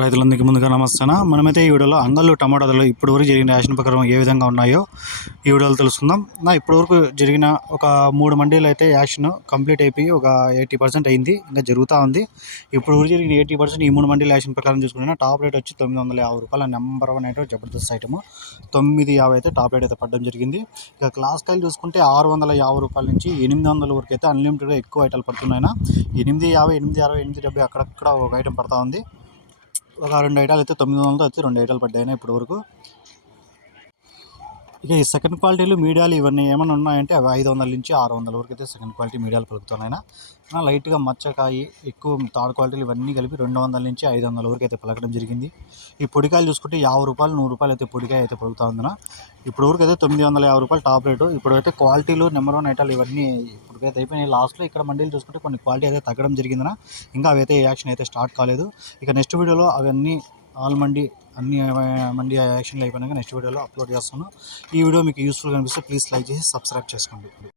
రైతులందరికీ ముందుగా నమస్తేనా. మనమైతే ఈ వీడియోలో అంగళ్ళు టమాటా ధరలు ఇప్పటి వరకు జరిగిన రేషన్ ప్రకారం ఏ విధంగా ఉన్నాయో ఈ వీడియోలో తెలుసుకుందాం. నా ఇప్పటి వరకు జరిగిన ఒక మూడు మండీలు అయితే యాక్షన్ కంప్లీట్ అయిపోయి ఒక ఎయిటీ పర్సెంట్ అయింది. ఇంకా జరుగుతూ ఉంది. ఇప్పుడు వరకు జరిగిన ఎయిటీ పర్సెంట్ ఈ మూడు మండీలు యాక్షన్ ప్రకారం చూసుకుంటే టాప్ రేట్ వచ్చి తొమ్మిది వందల యాభై రూపాయల. నెంబర్ వన్ అయితే జబర్దస్త్ ఐటమ్. తొమ్మిది యాభై అయితే టాప్ రేట్ అయితే పడడం జరిగింది. ఇక క్లాస్ కాయలు చూసుకుంటే ఆరు వందల యాభై రూపాయల నుంచి ఎనిమిది వందల వరకు అయితే అన్లిమిటెడ్గా ఎక్కువ ఐటాలు పడుతున్నాయి ఎనిమిది యాభై ఎనిమిది అరవై ఎనిమిది డెబ్బై అక్కడక్కడ ఒక ఐటమ్ పడతా ఉంది. ఒక రెండు ఐటాలు అయితే తొమ్మిది వందలతో అయితే రెండు ఐటాలు పడ్డాయి ఇప్పుడు వరకు ఇక ఈ సెకండ్ క్వాలిటీలు మీడియాలు ఇవన్నీ ఏమైనా ఉన్నాయంటే అవి ఐదు వందల నుంచి ఆరు వందల వరకు అయితే సెకండ్ క్వాలిటీ మీడియాలు పలుకుతున్నాయి లైట్గా మచ్చకాయి ఎక్కువ థర్డ్ క్వాలిటీలు ఇవన్నీ కలిపి రెండు వందల నుంచి ఐదు వందల వరకు అయితే పలకడం జరిగింది. ఈ పొడికాయలు చూసుకుంటే యాభై రూపాయలు నూరు రూపాయలు అయితే పొడికాయ అయితే పలుకుతా ఉందిన ఇప్పుడు వరకు అయితే తొమ్మిది వందల యాభై రూపాయలు టాప్ రేటు ఇప్పుడు అయితే క్వాలిటీలు నెంబర్ వన్ ఐటాలు ఇవన్నీ ఇప్పటికైతే అయిపోయినాయి. లాస్ట్లో ఇక్కడ మండీలు చూసుకుంటే కొన్ని క్వాలిటీ అయితే తగ్గడం జరిగిందిన ఇంకా అవి అయితే యాక్షన్ అయితే స్టార్ట్ కాలేదు. ఇక నెక్స్ట్ వీడియోలో అవన్నీ ఆల్ మండీ అన్ని మండీ యాక్షన్లు అయిపోయినాక నెక్స్ట్ వీడియోలో అప్లోడ్ చేస్తాను ఈ వీడియో మీకు యూస్ఫుల్గా అనిపిస్తే ప్లీజ్ లైక్ చేసి సబ్స్క్రైబ్ చేసుకోండి.